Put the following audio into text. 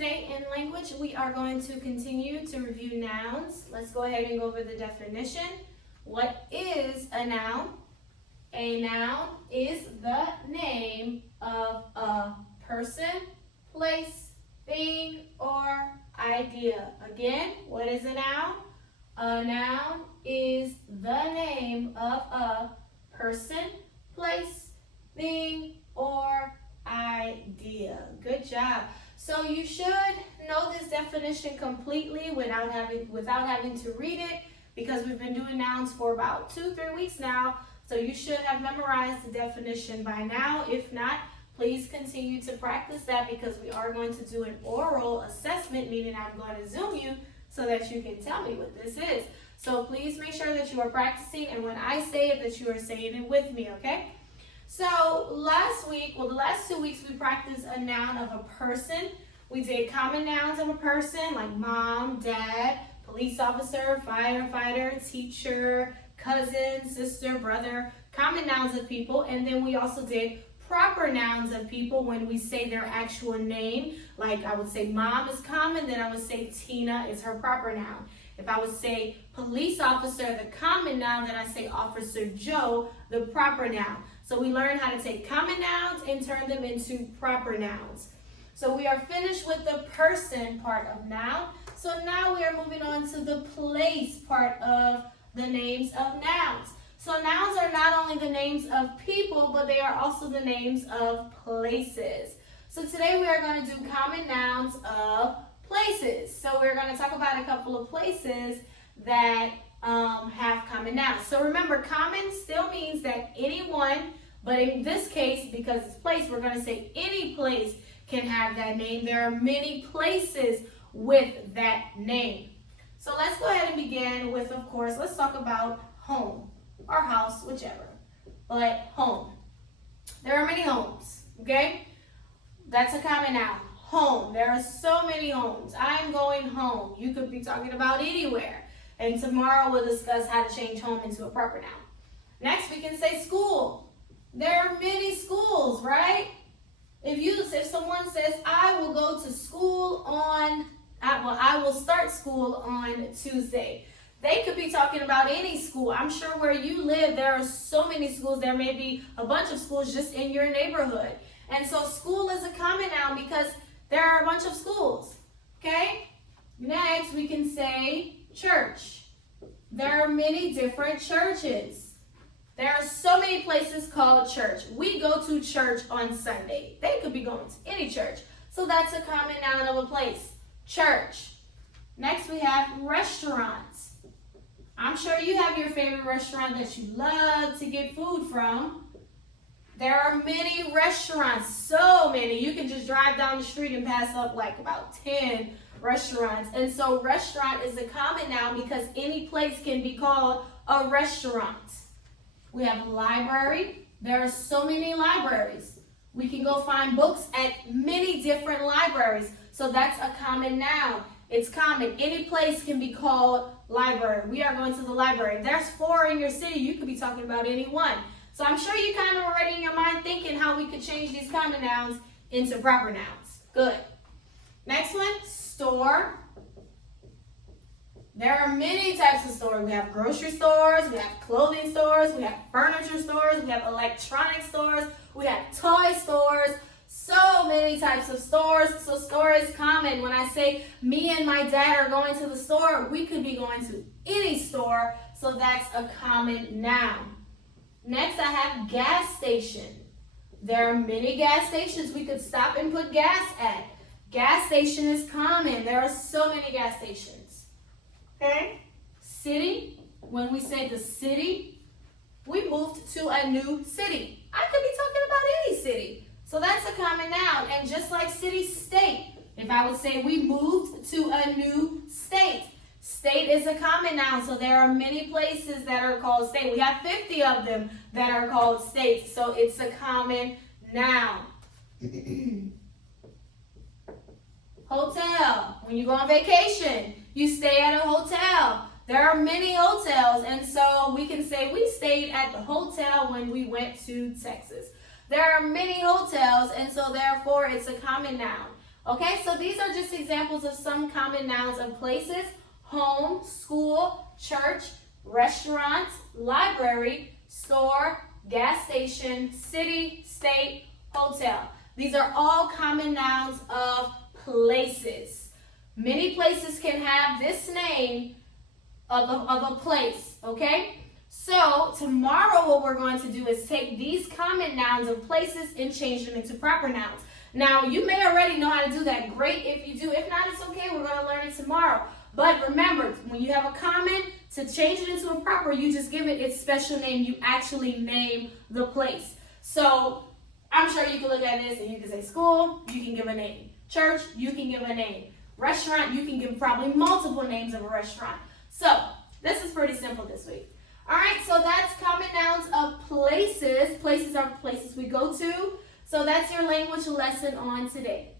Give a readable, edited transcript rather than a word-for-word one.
Today in language, we are going to continue to review nouns. Let's go ahead and go over the definition. What is a noun? A noun is the name of a person, place, thing, or idea. Again, what is a noun? A noun is the name of a person, place, thing, or idea. Good job. So you should know this definition completely without having to read it, because we've been doing nouns for about 2-3 weeks now. So you should have memorized the definition by now. If not, please continue to practice that, because we are going to do an oral assessment, meaning I'm going to Zoom you so that you can tell me what this is. So please make sure that you are practicing, and when I say it, that you are saying it with me, okay? So the last 2 weeks, we practiced a noun of a person. We did common nouns of a person, like mom, dad, police officer, firefighter, teacher, cousin, sister, brother, common nouns of people. And then we also did proper nouns of people when we say their actual name. Like I would say mom is common, then I would say Tina is her proper noun. If I would say police officer, the common noun, then I say Officer Joe, the proper noun. So we learn how to take common nouns and turn them into proper nouns. So we are finished with the person part of noun. So now we are moving on to the place part of the names of nouns. So nouns are not only the names of people, but they are also the names of places. So today we are going to do common nouns of places. So we're going to talk about a couple of places that have common nouns. So remember, common still means that anyone, but in this case, because it's place, we're going to say any place can have that name. There are many places with that name. So let's go ahead and begin with, of course, let's talk about home or house, whichever, but home. There are many homes, okay? That's a common noun. Home. There are so many homes. I'm going home. You could be talking about anywhere. And tomorrow we'll discuss how to change home into a proper noun. Next, we can say school. There are many schools, right? If someone says, I will go to school I will start school on Tuesday. They could be talking about any school. I'm sure where you live, there are so many schools. There may be a bunch of schools just in your neighborhood. And so school is a common noun because there are a bunch of schools, okay? Next, we can say church. There are many different churches. There are so many places called church. We go to church on Sunday. They could be going to any church. So that's a common noun of a place, church. Next, we have restaurants. I'm sure you have your favorite restaurant that you love to get food from. There are many restaurants, so many. You can just drive down the street and pass up like about 10 restaurants. And so restaurant is a common noun because any place can be called a restaurant. We have library. There are so many libraries. We can go find books at many different libraries. So that's a common noun. It's common. Any place can be called library. We are going to the library. There's 4 in your city. You could be talking about any one. So I'm sure you kind of already in your mind thinking how we could change these common nouns into proper nouns. Good. Next one, store. There are many types of stores. We have grocery stores, we have clothing stores, we have furniture stores, we have electronic stores, we have toy stores, so many types of stores. So store is common. When I say me and my dad are going to the store, we could be going to any store, so that's a common noun. Next, I have gas station. There are many gas stations we could stop and put gas at. Gas station is common. There are so many gas stations. Okay? City, when we say the city, we moved to a new city. I could be talking about any city. So that's a common noun. And just like city, state, if I would say we moved to a new state. State is a common noun, so there are many places that are called state. We have 50 of them that are called states, so it's a common noun. Hotel. When you go on vacation, you stay at a hotel. There are many hotels, and so we can say we stayed at the hotel when we went to Texas. There are many hotels, and so therefore it's a common noun. Okay, so these are just examples of some common nouns of places: home, school, church, restaurant, library, store, gas station, city, state, hotel. These are all common nouns of places. Many places can have this name of a place, okay? So tomorrow what we're going to do is take these common nouns of places and change them into proper nouns. Now, you may already know how to do that. Great if you do. If not, it's okay. We're going to learn it tomorrow. But remember, when you have a common, to change it into a proper, you just give it its special name. You actually name the place. So I'm sure you can look at this and you can say school, you can give a name. Church, you can give a name. Restaurant, you can give probably multiple names of a restaurant. So this is pretty simple this week. All right, so that's common nouns of places. Places are places we go to. So that's your language lesson on today.